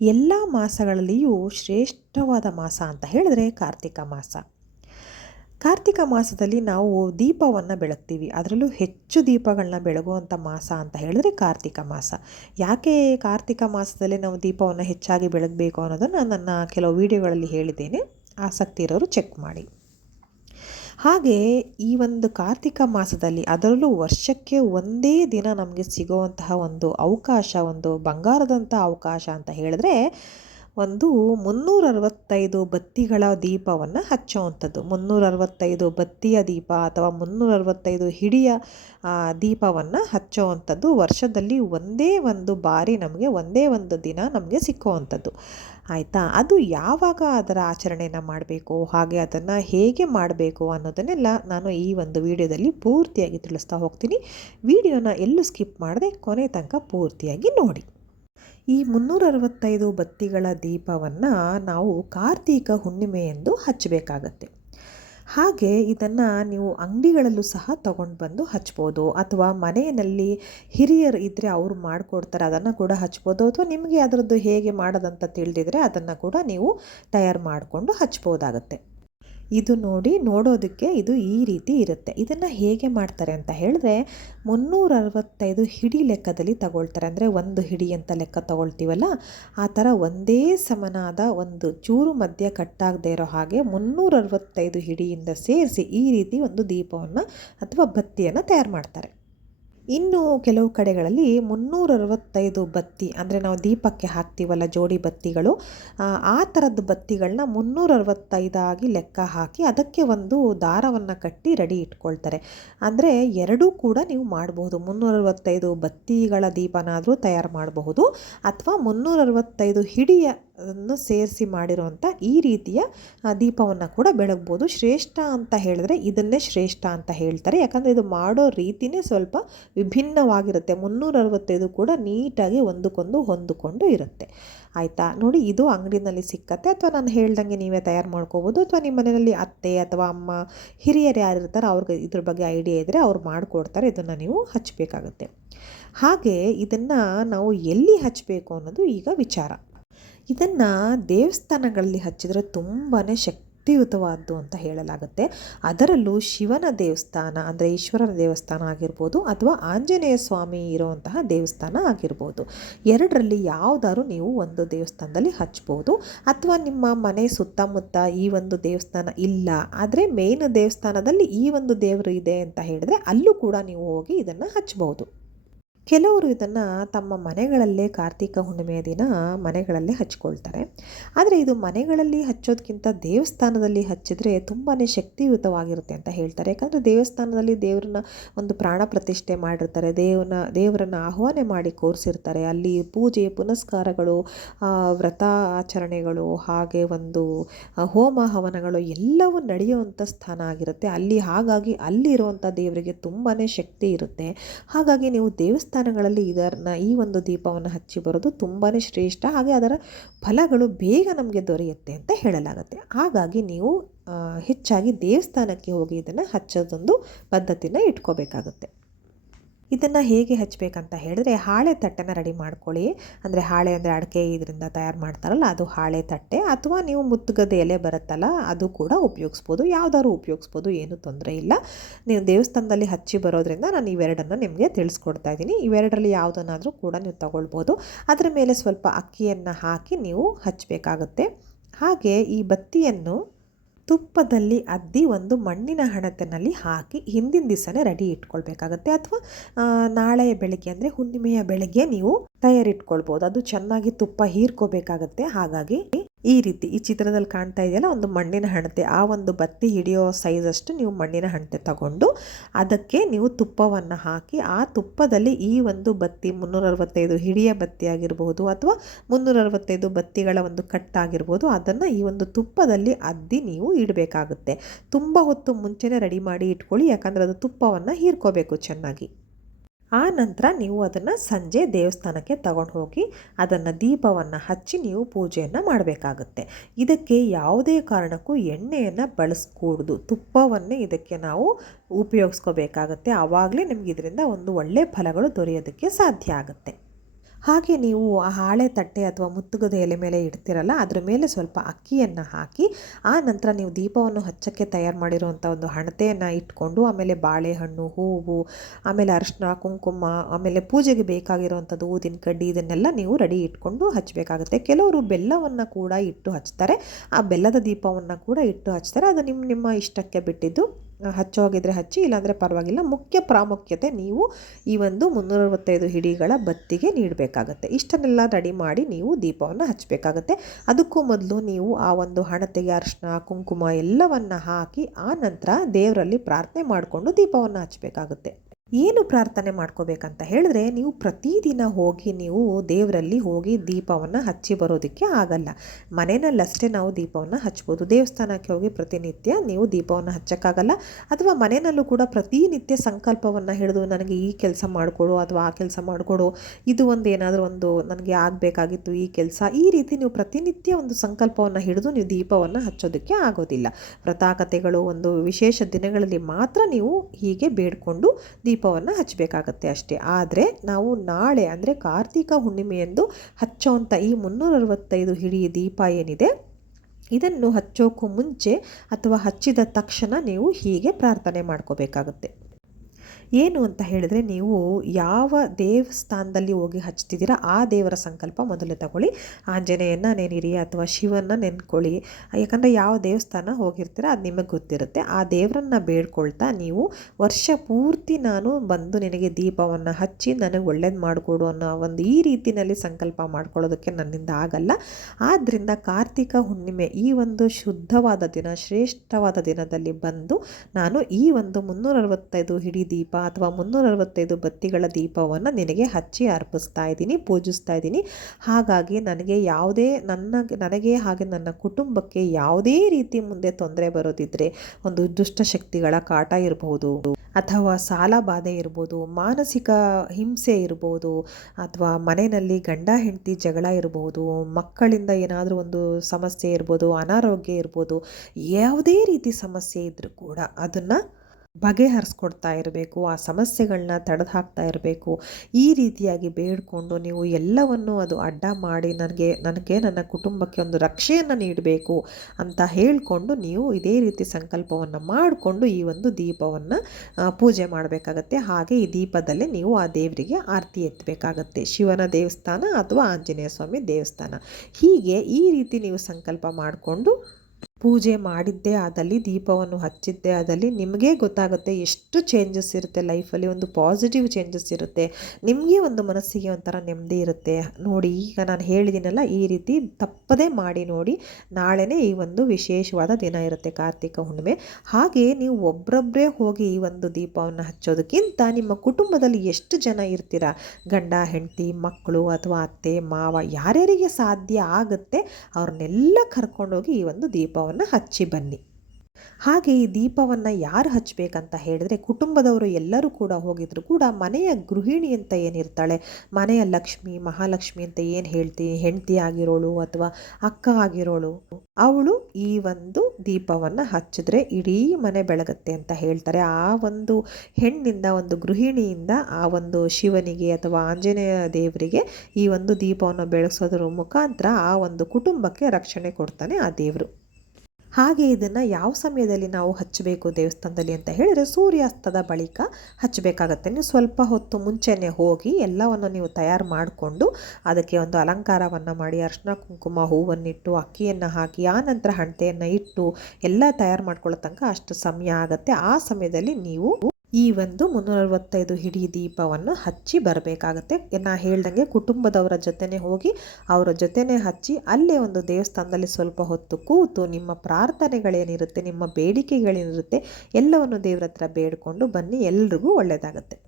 ಎಲ್ಲ ಮಾಸಗಳಲ್ಲಿಯೂ ಶ್ರೇಷ್ಠವಾದ ಮಾಸ ಅಂತ ಹೇಳಿದ್ರೆ ಕಾರ್ತಿಕ ಮಾಸ. ಕಾರ್ತಿಕ ಮಾಸದಲ್ಲಿ ನಾವು ದೀಪವನ್ನು ಬೆಳಗ್ತೀವಿ. ಅದರಲ್ಲೂ ಹೆಚ್ಚು ದೀಪಗಳನ್ನ ಬೆಳಗುವಂಥ ಮಾಸ ಅಂತ ಹೇಳಿದ್ರೆ ಕಾರ್ತಿಕ ಮಾಸ. ಯಾಕೆ ಕಾರ್ತಿಕ ಮಾಸದಲ್ಲಿ ನಾವು ದೀಪವನ್ನು ಹೆಚ್ಚಾಗಿ ಬೆಳಗಬೇಕು ಅನ್ನೋದನ್ನು ನನ್ನ ಕೆಲವು ವಿಡಿಯೋಗಳಲ್ಲಿ ಹೇಳಿದ್ದೇನೆ. ಆಸಕ್ತಿ ಇರೋರು ಚೆಕ್ ಮಾಡಿ. ಹಾಗೆ ಈ ಒಂದು ಕಾರ್ತಿಕ ಮಾಸದಲ್ಲಿ ಅದರಲ್ಲೂ ವರ್ಷಕ್ಕೆ ಒಂದೇ ದಿನ ನಮಗೆ ಸಿಗುವಂತಹ ಒಂದು ಅವಕಾಶ, ಒಂದು ಬಂಗಾರದಂಥ ಅವಕಾಶ ಅಂತ ಹೇಳಿದ್ರೆ ಒಂದು 365 ಬತ್ತಿಗಳ ದೀಪವನ್ನು ಹಚ್ಚುವಂಥದ್ದು. 365 ಬತ್ತಿಯ ದೀಪ ಅಥವಾ 365 ಹಿಡಿಯ ದೀಪವನ್ನು ಹಚ್ಚುವಂಥದ್ದು ವರ್ಷದಲ್ಲಿ ಒಂದೇ ಒಂದು ಬಾರಿ ನಮಗೆ ಒಂದೇ ಒಂದು ದಿನ ನಮಗೆ ಸಿಕ್ಕುವಂಥದ್ದು. ಆಯಿತಾ? ಅದು ಯಾವಾಗ ಅದರ ಆಚರಣೆಯನ್ನು ಮಾಡಬೇಕು, ಹಾಗೆ ಅದನ್ನು ಹೇಗೆ ಮಾಡಬೇಕು ಅನ್ನೋದನ್ನೆಲ್ಲ ನಾನು ಈ ಒಂದು ವಿಡಿಯೋದಲ್ಲಿ ಪೂರ್ತಿಯಾಗಿ ತಿಳಿಸ್ತಾ ಹೋಗ್ತೀನಿ. ವಿಡಿಯೋನ ಎಲ್ಲೂ ಸ್ಕಿಪ್ ಮಾಡದೆ ಕೊನೆ ತನಕ ಪೂರ್ತಿಯಾಗಿ ನೋಡಿ. ಈ 365 ಬತ್ತಿಗಳ ದೀಪವನ್ನು ನಾವು ಕಾರ್ತೀಕ ಹುಣ್ಣಿಮೆ ಎಂದು ಹಚ್ಚಬೇಕಾಗತ್ತೆ. ಹಾಗೆ ಇದನ್ನು ನೀವು ಅಂಗಡಿಗಳಲ್ಲೂ ಸಹ ತಗೊಂಡು ಬಂದು ಹಚ್ಬೋದು, ಅಥವಾ ಮನೆಯಲ್ಲಿ ಹಿರಿಯರು ಇದ್ದರೆ ಅವರು ಮಾಡಿಕೊಡ್ತಾರೆ ಅದನ್ನು ಕೂಡ ಹಚ್ಬೋದು, ಅಥವಾ ನಿಮಗೆ ಅದರದ್ದು ಹೇಗೆ ಮಾಡೋದಂತ ತಿಳಿದಿದ್ರೆ ಅದನ್ನು ಕೂಡ ನೀವು ತಯಾರು ಮಾಡಿಕೊಂಡು ಹಚ್ಬೋದಾಗತ್ತೆ. ಇದು ನೋಡೋದಕ್ಕೆ ಇದು ಈ ರೀತಿ ಇರುತ್ತೆ. ಇದನ್ನು ಹೇಗೆ ಮಾಡ್ತಾರೆ ಅಂತ ಹೇಳಿದ್ರೆ 365 ಹಿಡಿ ಲೆಕ್ಕದಲ್ಲಿ ತಗೊಳ್ತಾರೆ. ಅಂದರೆ ಒಂದು ಹಿಡಿ ಅಂತ ಲೆಕ್ಕ ತಗೊಳ್ತೀವಲ್ಲ, ಆ ಥರ ಒಂದೇ ಸಮನಾದ ಒಂದು ಚೂರು ಮಧ್ಯ ಕಟ್ಟಾಗದೇ ಇರೋ ಹಾಗೆ 365 ಹಿಡಿಯಿಂದ ಸೇರಿಸಿ ಈ ರೀತಿ ಒಂದು ದೀಪವನ್ನು ಅಥವಾ ಬತ್ತಿಯನ್ನು ತಯಾರು ಮಾಡ್ತಾರೆ. ಇನ್ನು ಕೆಲವು ಕಡೆಗಳಲ್ಲಿ 365 ಬತ್ತಿ ಅಂದರೆ ನಾವು ದೀಪಕ್ಕೆ ಹಾಕ್ತೀವಲ್ಲ ಜೋಡಿ ಬತ್ತಿಗಳು, ಆ ಥರದ ಬತ್ತಿಗಳನ್ನ 365 ಆಗಿ ಲೆಕ್ಕ ಹಾಕಿ ಅದಕ್ಕೆ ಒಂದು ದಾರವನ್ನು ಕಟ್ಟಿ ರೆಡಿ ಇಟ್ಕೊಳ್ತಾರೆ. ಅಂದರೆ ಎರಡೂ ಕೂಡ ನೀವು ಮಾಡಬಹುದು. 365 ಬತ್ತಿಗಳ ದೀಪನಾದರೂ ತಯಾರು ಮಾಡಬಹುದು, ಅಥವಾ 365 ಹಿಡಿಯನ್ನು ಸೇರಿಸಿ ಮಾಡಿರುವಂಥ ಈ ರೀತಿಯ ದೀಪವನ್ನು ಕೂಡ ಬೆಳಗ್ಬೋದು. ಶ್ರೇಷ್ಠ ಅಂತ ಹೇಳಿದ್ರೆ ಇದನ್ನೇ ಶ್ರೇಷ್ಠ ಅಂತ ಹೇಳ್ತಾರೆ. ಯಾಕಂದರೆ ಇದು ಮಾಡೋ ರೀತಿಯೇ ಸ್ವಲ್ಪ ವಿಭಿನ್ನವಾಗಿರುತ್ತೆ. 365 ಕೂಡ ನೀಟಾಗಿ ಒಂದಕ್ಕೊಂದು ಹೊಂದಿಕೊಂಡು ಇರುತ್ತೆ. ಆಯಿತಾ? ನೋಡಿ, ಇದು ಅಂಗಡಿನಲ್ಲಿ ಸಿಕ್ಕತ್ತೆ, ಅಥವಾ ನಾನು ಹೇಳ್ದಂಗೆ ನೀವೇ ತಯಾರು ಮಾಡ್ಕೋಬೋದು, ಅಥವಾ ನಿಮ್ಮ ಮನೆಯಲ್ಲಿ ಅತ್ತೆ ಅಥವಾ ಅಮ್ಮ ಹಿರಿಯರು ಯಾರಿರ್ತಾರೆ ಅವ್ರಿಗೆ ಇದ್ರ ಬಗ್ಗೆ ಐಡಿಯಾ ಇದ್ದರೆ ಅವ್ರು ಮಾಡಿಕೊಡ್ತಾರೆ. ಇದನ್ನು ನೀವು ಹಚ್ಚಬೇಕಾಗತ್ತೆ. ಹಾಗೆ ಇದನ್ನು ನಾವು ಎಲ್ಲಿ ಹಚ್ಚಬೇಕು ಅನ್ನೋದು ಈಗ ವಿಚಾರ. ಇದನ್ನು ದೇವಸ್ಥಾನಗಳಲ್ಲಿ ಹಚ್ಚಿದರೆ ತುಂಬಾ ಶಕ್ತಿಯುತವಾದ್ದು ಅಂತ ಹೇಳಲಾಗುತ್ತೆ. ಅದರಲ್ಲೂ ಶಿವನ ದೇವಸ್ಥಾನ ಅಂದರೆ ಈಶ್ವರನ ದೇವಸ್ಥಾನ ಆಗಿರ್ಬೋದು, ಅಥವಾ ಆಂಜನೇಯ ಸ್ವಾಮಿ ಇರುವಂತಹ ದೇವಸ್ಥಾನ ಆಗಿರ್ಬೋದು. ಎರಡರಲ್ಲಿ ಯಾವುದಾದ್ರು ನೀವು ಒಂದು ದೇವಸ್ಥಾನದಲ್ಲಿ ಹಚ್ಬೋದು. ಅಥವಾ ನಿಮ್ಮ ಮನೆ ಸುತ್ತಮುತ್ತ ಈ ಒಂದು ದೇವಸ್ಥಾನ ಇಲ್ಲ ಆದರೆ ಮೇನ್ ದೇವಸ್ಥಾನದಲ್ಲಿ ಈ ಒಂದು ದೇವರು ಇದೆ ಅಂತ ಹೇಳಿದ್ರೆ ಅಲ್ಲೂ ಕೂಡ ನೀವು ಹೋಗಿ ಇದನ್ನು ಹಚ್ಬೋದು. ಕೆಲವರು ಇದನ್ನು ತಮ್ಮ ಮನೆಗಳಲ್ಲೇ ಕಾರ್ತಿಕ ಹುಣ್ಣಿಮೆಯ ದಿನ ಮನೆಗಳಲ್ಲೇ ಹಚ್ಕೊಳ್ತಾರೆ. ಆದರೆ ಇದು ಮನೆಗಳಲ್ಲಿ ಹಚ್ಚೋದಕ್ಕಿಂತ ದೇವಸ್ಥಾನದಲ್ಲಿ ಹಚ್ಚಿದ್ರೆ ತುಂಬಾ ಶಕ್ತಿಯುತವಾಗಿರುತ್ತೆ ಅಂತ ಹೇಳ್ತಾರೆ. ಯಾಕಂದರೆ ದೇವಸ್ಥಾನದಲ್ಲಿ ದೇವ್ರನ್ನ ಒಂದು ಪ್ರಾಣ ಪ್ರತಿಷ್ಠೆ ಮಾಡಿರ್ತಾರೆ, ದೇವರನ್ನು ಆಹ್ವಾನ ಮಾಡಿ ಕೂರಿಸಿರ್ತಾರೆ. ಅಲ್ಲಿ ಪೂಜೆ ಪುನಸ್ಕಾರಗಳು, ವ್ರತ ಆಚರಣೆಗಳು, ಹಾಗೆ ಒಂದು ಹೋಮ ಹವನಗಳು ಎಲ್ಲವೂ ನಡೆಯುವಂಥ ಸ್ಥಾನ ಆಗಿರುತ್ತೆ ಹಾಗಾಗಿ ಅಲ್ಲಿರುವಂಥ ದೇವರಿಗೆ ತುಂಬಾ ಶಕ್ತಿ ಇರುತ್ತೆ. ಹಾಗಾಗಿ ನೀವು ದೇವಸ್ಥಾನಗಳಲ್ಲಿ ಈ ಒಂದು ದೀಪವನ್ನು ಹಚ್ಚಿ ಬರೋದು ತುಂಬಾ ಶ್ರೇಷ್ಠ. ಹಾಗೆ ಅದರ ಫಲಗಳು ಬೇಗ ನಮಗೆ ದೊರೆಯುತ್ತೆ ಅಂತ ಹೇಳಲಾಗುತ್ತೆ. ಹಾಗಾಗಿ ನೀವು ಹೆಚ್ಚಾಗಿ ದೇವಸ್ಥಾನಕ್ಕೆ ಹೋಗಿ ಇದನ್ನು ಹಚ್ಚೋದೊಂದು ಪದ್ಧತಿನ ಇಟ್ಕೋಬೇಕಾಗುತ್ತೆ. ಇದನ್ನು ಹೇಗೆ ಹಚ್ಚಬೇಕಂತ ಹೇಳಿದ್ರೆ ಹಾಳೆ ತಟ್ಟೆನ ರೆಡಿ ಮಾಡ್ಕೊಳ್ಳಿ. ಅಂದರೆ ಹಾಳೆ ಅಂದರೆ ಅಡಿಕೆ ಇದರಿಂದ ತಯಾರು ಮಾಡ್ತಾರಲ್ಲ ಅದು ಹಾಳೆ ತಟ್ಟೆ, ಅಥವಾ ನೀವು ಮುತ್ತುಗದ ಎಲೆ ಬರುತ್ತಲ್ಲ ಅದು ಕೂಡ ಉಪಯೋಗಿಸ್ಬೋದು. ಯಾವುದಾದ್ರು ಉಪಯೋಗಿಸ್ಬೋದು, ಏನೂ ತೊಂದರೆ ಇಲ್ಲ. ನೀವು ದೇವಸ್ಥಾನದಲ್ಲಿ ಹಚ್ಚಿ ಬರೋದ್ರಿಂದ ನಾನು ಇವೆರಡನ್ನು ನಿಮಗೆ ತಿಳಿಸ್ಕೊಡ್ತಾ ಇದ್ದೀನಿ. ಇವೆರಡರಲ್ಲಿ ಯಾವುದನ್ನಾದರೂ ಕೂಡ ನೀವು ತಗೊಳ್ಬೋದು. ಅದರ ಮೇಲೆ ಸ್ವಲ್ಪ ಅಕ್ಕಿಯನ್ನು ಹಾಕಿ ನೀವು ಹಚ್ಚಬೇಕಾಗುತ್ತೆ. ಹಾಗೆ ಈ ಬತ್ತಿಯನ್ನು ತುಪ್ಪದಲ್ಲಿ ಅದ್ದಿ ಒಂದು ಮಣ್ಣಿನ ಹಣತೆನಲ್ಲಿ ಹಾಕಿ ಹಿಂದಿನ ದಿವಸನೇ ರೆಡಿ ಇಟ್ಕೊಳ್ಬೇಕಾಗತ್ತೆ. ಅಥವಾ ನಾಳೆ ಬೆಳಗ್ಗೆ ಅಂದರೆ ಹುಣ್ಣಿಮೆಯ ಬೆಳಗ್ಗೆ ನೀವು ತಯಾರಿಟ್ಕೊಳ್ಬೋದು. ಅದು ಚೆನ್ನಾಗಿ ತುಪ್ಪ ಹೀರ್ಕೋಬೇಕಾಗತ್ತೆ. ಹಾಗಾಗಿ ಈ ರೀತಿ ಈ ಚಿತ್ರದಲ್ಲಿ ಕಾಣ್ತಾ ಇದೆಯಲ್ಲ, ಒಂದು ಮಣ್ಣಿನ ಹಣತೆ, ಆ ಒಂದು ಬತ್ತಿ ಹಿಡಿಯೋ ಸೈಜಷ್ಟು ನೀವು ಮಣ್ಣಿನ ಹಣತೆ ತಗೊಂಡು ಅದಕ್ಕೆ ನೀವು ತುಪ್ಪವನ್ನು ಹಾಕಿ ಆ ತುಪ್ಪದಲ್ಲಿ ಈ ಒಂದು ಬತ್ತಿ 365 ಹಿಡಿಯ ಬತ್ತಿ ಆಗಿರ್ಬೋದು ಅಥವಾ 365 ಬತ್ತಿಗಳ ಒಂದು ಕಟ್ಟಾಗಿರ್ಬೋದು ಅದನ್ನು ಈ ಒಂದು ತುಪ್ಪದಲ್ಲಿ ಅದ್ದಿ ನೀವು ಇಡಬೇಕಾಗುತ್ತೆ. ತುಂಬ ಹೊತ್ತು ಮುಂಚೆನೇ ರೆಡಿ ಮಾಡಿ ಇಟ್ಕೊಳ್ಳಿ, ಯಾಕಂದರೆ ಅದು ತುಪ್ಪವನ್ನು ಹೀರ್ಕೋಬೇಕು ಚೆನ್ನಾಗಿ. ಆ ನಂತರ ನೀವು ಅದನ್ನು ಸಂಜೆ ದೇವಸ್ಥಾನಕ್ಕೆ ತಗೊಂಡು ಹೋಗಿ ಅದನ್ನು ದೀಪವನ್ನು ಹಚ್ಚಿ ನೀವು ಪೂಜೆಯನ್ನು ಮಾಡಬೇಕಾಗುತ್ತೆ. ಇದಕ್ಕೆ ಯಾವುದೇ ಕಾರಣಕ್ಕೂ ಎಣ್ಣೆಯನ್ನು ಬಳಸ್ಕೂಡ್ದು, ತುಪ್ಪವನ್ನೇ ಇದಕ್ಕೆ ನಾವು ಉಪಯೋಗಿಸ್ಕೋಬೇಕಾಗತ್ತೆ. ಆವಾಗಲೇ ನಿಮ್ಗೆ ಇದರಿಂದ ಒಂದು ಒಳ್ಳೆಯ ಫಲಗಳು ದೊರೆಯೋದಕ್ಕೆ ಸಾಧ್ಯ ಆಗುತ್ತೆ. ಹಾಗೆ ನೀವು ಆ ಹಾಳೆ ತಟ್ಟೆ ಅಥವಾ ಮುತ್ತುಗದ ಎಲೆ ಮೇಲೆ ಇಡ್ತೀರಲ್ಲ, ಅದ್ರ ಮೇಲೆ ಸ್ವಲ್ಪ ಅಕ್ಕಿಯನ್ನು ಹಾಕಿ ಆ ನಂತರ ನೀವು ದೀಪವನ್ನು ಹಚ್ಚಕ್ಕೆ ತಯಾರು ಮಾಡಿರುವಂಥ ಒಂದು ಹಣತೆಯನ್ನು ಇಟ್ಕೊಂಡು, ಆಮೇಲೆ ಬಾಳೆಹಣ್ಣು, ಹೂವು, ಆಮೇಲೆ ಅರಿಶಿನ, ಕುಂಕುಮ, ಆಮೇಲೆ ಪೂಜೆಗೆ ಬೇಕಾಗಿರುವಂಥದ್ದು ಊದಿನ ಕಡ್ಡಿ, ಇದನ್ನೆಲ್ಲ ನೀವು ರೆಡಿ ಇಟ್ಕೊಂಡು ಹಚ್ಚಬೇಕಾಗುತ್ತೆ. ಕೆಲವರು ಬೆಲ್ಲವನ್ನು ಕೂಡ ಇಟ್ಟು ಹಚ್ತಾರೆ, ಆ ಬೆಲ್ಲದ ದೀಪವನ್ನು ಕೂಡ ಇಟ್ಟು ಹಚ್ತಾರೆ. ಅದು ನಿಮ್ಮ ಇಷ್ಟಕ್ಕೆ ಬಿಟ್ಟಿದ್ದು. ಹಚ್ಚೋಗಿದ್ರೆ ಹಚ್ಚಿ, ಇಲ್ಲಾಂದರೆ ಪರವಾಗಿಲ್ಲ. ಮುಖ್ಯ ಪ್ರಾಮುಖ್ಯತೆ ನೀವು ಈ ಒಂದು 365 ಹಿಡಿಗಳ ಬತ್ತಿಗೆ ನೀಡಬೇಕಾಗತ್ತೆ. ಇಷ್ಟನ್ನೆಲ್ಲ ರೆಡಿ ಮಾಡಿ ನೀವು ದೀಪವನ್ನು ಹಚ್ಚಬೇಕಾಗತ್ತೆ. ಅದಕ್ಕೂ ಮೊದಲು ನೀವು ಆ ಒಂದು ಹಣತೆಗೆ ಅರಿಶಿನ, ಕುಂಕುಮ ಎಲ್ಲವನ್ನು ಹಾಕಿ ಆ ನಂತರ ದೇವರಲ್ಲಿ ಪ್ರಾರ್ಥನೆ ಮಾಡಿಕೊಂಡು ದೀಪವನ್ನು ಹಚ್ಚಬೇಕಾಗುತ್ತೆ. ಏನು ಪ್ರಾರ್ಥನೆ ಮಾಡ್ಕೋಬೇಕಂತ ಹೇಳಿದ್ರೆ, ನೀವು ಪ್ರತಿದಿನ ಹೋಗಿ ನೀವು ದೇವರಲ್ಲಿ ಹೋಗಿ ದೀಪವನ್ನು ಹಚ್ಚಿ ಬರೋದಕ್ಕೆ ಆಗಲ್ಲ. ಮನೆಯಲ್ಲಷ್ಟೇ ನಾವು ದೀಪವನ್ನು ಹಚ್ಬೋದು. ದೇವಸ್ಥಾನಕ್ಕೆ ಹೋಗಿ ಪ್ರತಿನಿತ್ಯ ನೀವು ದೀಪವನ್ನು ಹಚ್ಚೋಕ್ಕಾಗಲ್ಲ. ಅಥವಾ ಮನೆಯಲ್ಲೂ ಕೂಡ ಪ್ರತಿನಿತ್ಯ ಸಂಕಲ್ಪವನ್ನು ಹಿಡಿದು ನನಗೆ ಈ ಕೆಲಸ ಮಾಡಿಕೊಡು ಅಥವಾ ಆ ಕೆಲಸ ಮಾಡಿಕೊಡು, ಇದು ಒಂದು ಏನಾದರೂ ಒಂದು ನನಗೆ ಆಗಬೇಕಾಗಿತ್ತು ಈ ಕೆಲಸ, ಈ ರೀತಿ ನೀವು ಪ್ರತಿನಿತ್ಯ ಒಂದು ಸಂಕಲ್ಪವನ್ನು ಹಿಡಿದು ನೀವು ದೀಪವನ್ನು ಹಚ್ಚೋದಕ್ಕೆ ಆಗೋದಿಲ್ಲ. ವ್ರತಾಕತೆಗಳು, ಒಂದು ವಿಶೇಷ ದಿನಗಳಲ್ಲಿ ಮಾತ್ರ ನೀವು ಹೀಗೆ ಬೇಡಿಕೊಂಡು ದೀಪವನ್ನು ಹಚ್ಚಬೇಕಾಗತ್ತೆ ಅಷ್ಟೇ. ಆದರೆ ನಾವು ನಾಳೆ ಅಂದರೆ ಕಾರ್ತಿಕ ಹುಣ್ಣಿಮೆಯಂದು ಹಚ್ಚೋವಂಥ ಈ 365 ಹಿಡಿ ದೀಪ ಏನಿದೆ, ಇದನ್ನು ಹಚ್ಚೋಕ್ಕೂ ಮುಂಚೆ ಅಥವಾ ಹಚ್ಚಿದ ತಕ್ಷಣ ನೀವು ಹೀಗೆ ಪ್ರಾರ್ಥನೆ ಮಾಡ್ಕೋಬೇಕಾಗುತ್ತೆ. ಏನು ಅಂತ ಹೇಳಿದ್ರೆ, ನೀವು ಯಾವ ದೇವಸ್ಥಾನದಲ್ಲಿ ಹೋಗಿ ಹಚ್ತಿದ್ದೀರಾ ಆ ದೇವರ ಸಂಕಲ್ಪ ಮೊದಲು ತಗೊಳ್ಳಿ. ಆಂಜನೇಯನ ನೆನಿರಿ ಅಥವಾ ಶಿವನ ನೆನ್ಕೊಳ್ಳಿ. ಯಾಕಂದರೆ ಯಾವ ದೇವಸ್ಥಾನ ಹೋಗಿರ್ತೀರ ಅದು ನಿಮಗೆ ಗೊತ್ತಿರುತ್ತೆ. ಆ ದೇವರನ್ನ ಬೇಡ್ಕೊಳ್ತಾ ನೀವು ವರ್ಷ ಪೂರ್ತಿ ನಾನು ಬಂದು ನಿನಗೆ ದೀಪವನ್ನು ಹಚ್ಚಿ ನನಗೆ ಒಳ್ಳೇದು ಮಾಡಿಕೊಡು ಅನ್ನೋ ಒಂದು ಈ ರೀತಿಯಲ್ಲಿ ಸಂಕಲ್ಪ ಮಾಡ್ಕೊಳ್ಳೋದಕ್ಕೆ ನನ್ನಿಂದ ಆಗಲ್ಲ. ಆದ್ದರಿಂದ ಕಾರ್ತಿಕ ಹುಣ್ಣಿಮೆ ಈ ಒಂದು ಶುದ್ಧವಾದ ದಿನ, ಶ್ರೇಷ್ಠವಾದ ದಿನದಲ್ಲಿ ಬಂದು ನಾನು ಈ ಒಂದು 365 ಹಿಡಿ ದೀಪ ಅಥವಾ 365 ಬತ್ತಿಗಳ ದೀಪವನ್ನು ನಿನಗೆ ಹಚ್ಚಿ ಅರ್ಪಿಸ್ತಾ ಇದ್ದೀನಿ, ಪೂಜಿಸ್ತಾ ಇದ್ದೀನಿ. ಹಾಗಾಗಿ ನನಗೆ ಹಾಗೆ ನನ್ನ ಕುಟುಂಬಕ್ಕೆ ಯಾವುದೇ ರೀತಿ ಮುಂದೆ ತೊಂದರೆ ಬರೋದಿದ್ರೆ, ಒಂದು ದುಷ್ಟಶಕ್ತಿಗಳ ಕಾಟ ಇರಬಹುದು, ಅಥವಾ ಸಾಲ ಬಾಧೆ ಇರ್ಬೋದು, ಮಾನಸಿಕ ಹಿಂಸೆ ಇರ್ಬೋದು, ಅಥವಾ ಮನೆಯಲ್ಲಿ ಗಂಡ ಹೆಂಡತಿ ಜಗಳ ಇರ್ಬೋದು, ಮಕ್ಕಳಿಂದ ಏನಾದರೂ ಒಂದು ಸಮಸ್ಯೆ ಇರ್ಬೋದು, ಅನಾರೋಗ್ಯ ಇರ್ಬೋದು, ಯಾವುದೇ ರೀತಿ ಸಮಸ್ಯೆ ಇದ್ದರೂ ಕೂಡ ಅದನ್ನು ಬಗೆಹರಿಸ್ಕೊಡ್ತಾ ಇರಬೇಕು. ಆ ಸಮಸ್ಯೆಗಳನ್ನ ತಡೆದು ಹಾಕ್ತಾ ಇರಬೇಕು. ಈ ರೀತಿಯಾಗಿ ಬೇಡಿಕೊಂಡು ನೀವು ಎಲ್ಲವನ್ನು ಅದು ಅಡ್ಡ ಮಾಡಿ ನನಗೆ ನನ್ನ ಕುಟುಂಬಕ್ಕೆ ಒಂದು ರಕ್ಷೆಯನ್ನು ನೀಡಬೇಕು ಅಂತ ಹೇಳಿಕೊಂಡು ನೀವು ಇದೇ ರೀತಿ ಸಂಕಲ್ಪವನ್ನು ಮಾಡಿಕೊಂಡು ಈ ಒಂದು ದೀಪವನ್ನು ಪೂಜೆ ಮಾಡಬೇಕಾಗತ್ತೆ. ಹಾಗೆ ಈ ದೀಪದಲ್ಲೇ ನೀವು ಆ ದೇವರಿಗೆ ಆರತಿ ಎತ್ತಬೇಕಾಗತ್ತೆ. ಶಿವನ ದೇವಸ್ಥಾನ ಅಥವಾ ಆಂಜನೇಯ ಸ್ವಾಮಿ ದೇವಸ್ಥಾನ, ಹೀಗೆ ಈ ರೀತಿ ನೀವು ಸಂಕಲ್ಪ ಮಾಡಿಕೊಂಡು ಪೂಜೆ ಮಾಡಿದ್ದೇ ಆದಲ್ಲಿ, ದೀಪವನ್ನು ಹಚ್ಚಿದ್ದೇ ಆದಲ್ಲಿ ನಿಮಗೆ ಗೊತ್ತಾಗುತ್ತೆ ಎಷ್ಟು ಚೇಂಜಸ್ ಇರುತ್ತೆ ಲೈಫಲ್ಲಿ. ಒಂದು ಪಾಸಿಟಿವ್ ಚೇಂಜಸ್ ಇರುತ್ತೆ. ನಿಮಗೆ ಒಂದು ಮನಸ್ಸಿಗೆ ಒಂಥರ ನೆಮ್ಮದಿ ಇರುತ್ತೆ. ನೋಡಿ, ಈಗ ನಾನು ಹೇಳಿದ್ದೀನಲ್ಲ, ಈ ರೀತಿ ತಪ್ಪದೇ ಮಾಡಿ ನೋಡಿ. ನಾಳೆನೇ ಈ ಒಂದು ವಿಶೇಷವಾದ ದಿನ ಇರುತ್ತೆ, ಕಾರ್ತಿಕ ಹುಣ್ಣಿಮೆ. ಹಾಗೆ ನೀವು ಒಬ್ಬರೊಬ್ಬರೇ ಹೋಗಿ ಈ ಒಂದು ದೀಪವನ್ನು ಹಚ್ಚೋದಕ್ಕಿಂತ ನಿಮ್ಮ ಕುಟುಂಬದಲ್ಲಿ ಎಷ್ಟು ಜನ ಇರ್ತೀರಾ, ಗಂಡ ಹೆಂಡತಿ ಮಕ್ಕಳು ಅಥವಾ ಅತ್ತೆ ಮಾವ, ಯಾರ್ಯಾರಿಗೆ ಸಾಧ್ಯ ಆಗುತ್ತೆ ಅವ್ರನ್ನೆಲ್ಲ ಕರ್ಕೊಂಡೋಗಿ ಈ ಒಂದು ದೀಪವನ್ನು ಹಚ್ಚಿ ಬನ್ನಿ. ಹಾಗೆ ಈ ದೀಪವನ್ನು ಯಾರು ಹಚ್ಚಬೇಕಂತ ಹೇಳಿದ್ರೆ, ಕುಟುಂಬದವರು ಎಲ್ಲರೂ ಕೂಡ ಹೋಗಿದ್ರು ಕೂಡ ಮನೆಯ ಗೃಹಿಣಿ ಅಂತ ಏನಿರ್ತಾಳೆ, ಮನೆಯ ಲಕ್ಷ್ಮಿ ಮಹಾಲಕ್ಷ್ಮಿ ಅಂತ ಏನು ಹೇಳ್ತೀವಿ, ಹೆಂಡತಿ ಆಗಿರೋಳು ಅಥವಾ ಅಕ್ಕ ಆಗಿರೋಳು, ಅವಳು ಈ ಒಂದು ದೀಪವನ್ನು ಹಚ್ಚಿದ್ರೆ ಇಡೀ ಮನೆ ಬೆಳಗುತ್ತೆ ಅಂತ ಹೇಳ್ತಾರೆ. ಆ ಒಂದು ಹೆಣ್ಣಿಂದ, ಒಂದು ಗೃಹಿಣಿಯಿಂದ ಆ ಒಂದು ಶಿವನಿಗೆ ಅಥವಾ ಆಂಜನೇಯ ದೇವರಿಗೆ ಈ ಒಂದು ದೀಪವನ್ನು ಬೆಳಗಿಸೋದ್ರ ಮುಖಾಂತರ ಆ ಒಂದು ಕುಟುಂಬಕ್ಕೆ ರಕ್ಷಣೆ ಕೊಡ್ತಾನೆ ಆ ದೇವರು. ಹಾಗೆ ಇದನ್ನು ಯಾವ ಸಮಯದಲ್ಲಿ ನಾವು ಹಚ್ಚಬೇಕು ದೇವಸ್ಥಾನದಲ್ಲಿ ಅಂತ ಹೇಳಿದರೆ, ಸೂರ್ಯಾಸ್ತದ ಬಳಿಕ ಹಚ್ಚಬೇಕಾಗತ್ತೆ. ನೀವು ಸ್ವಲ್ಪ ಹೊತ್ತು ಮುಂಚೆನೇ ಹೋಗಿ ಎಲ್ಲವನ್ನು ನೀವು ತಯಾರು ಮಾಡಿಕೊಂಡು ಅದಕ್ಕೆ ಒಂದು ಅಲಂಕಾರವನ್ನು ಮಾಡಿ, ಅರಿಶಿನ ಕುಂಕುಮ ಹೂವನ್ನಿಟ್ಟು ಅಕ್ಕಿಯನ್ನು ಹಾಕಿ ಆ ನಂತರ ಹಣತೆಯನ್ನು ಇಟ್ಟು ಎಲ್ಲ ತಯಾರು ಮಾಡ್ಕೊಳ್ಳೋ ತನಕ ಅಷ್ಟು ಸಮಯ ಆಗುತ್ತೆ. ಆ ಸಮಯದಲ್ಲಿ ನೀವು ಈ ಒಂದು 365 ಹಿಡಿ ದೀಪವನ್ನು ಹಚ್ಚಿ ಬರಬೇಕಾಗತ್ತೆ. ನಾ ಹೇಳ್ದಂಗೆ ಕುಟುಂಬದವರ ಜೊತೆನೇ ಹೋಗಿ ಅವರ ಜೊತೆನೇ ಹಚ್ಚಿ ಅಲ್ಲೇ ಒಂದು ದೇವಸ್ಥಾನದಲ್ಲಿ ಸ್ವಲ್ಪ ಹೊತ್ತು ಕೂತು ನಿಮ್ಮ ಪ್ರಾರ್ಥನೆಗಳೇನಿರುತ್ತೆ, ನಿಮ್ಮ ಬೇಡಿಕೆಗಳೇನಿರುತ್ತೆ ಎಲ್ಲವನ್ನು ದೇವ್ರ ಹತ್ರ ಬೇಡಿಕೊಂಡು ಬನ್ನಿ. ಎಲ್ರಿಗೂ ಒಳ್ಳೆಯದಾಗತ್ತೆ.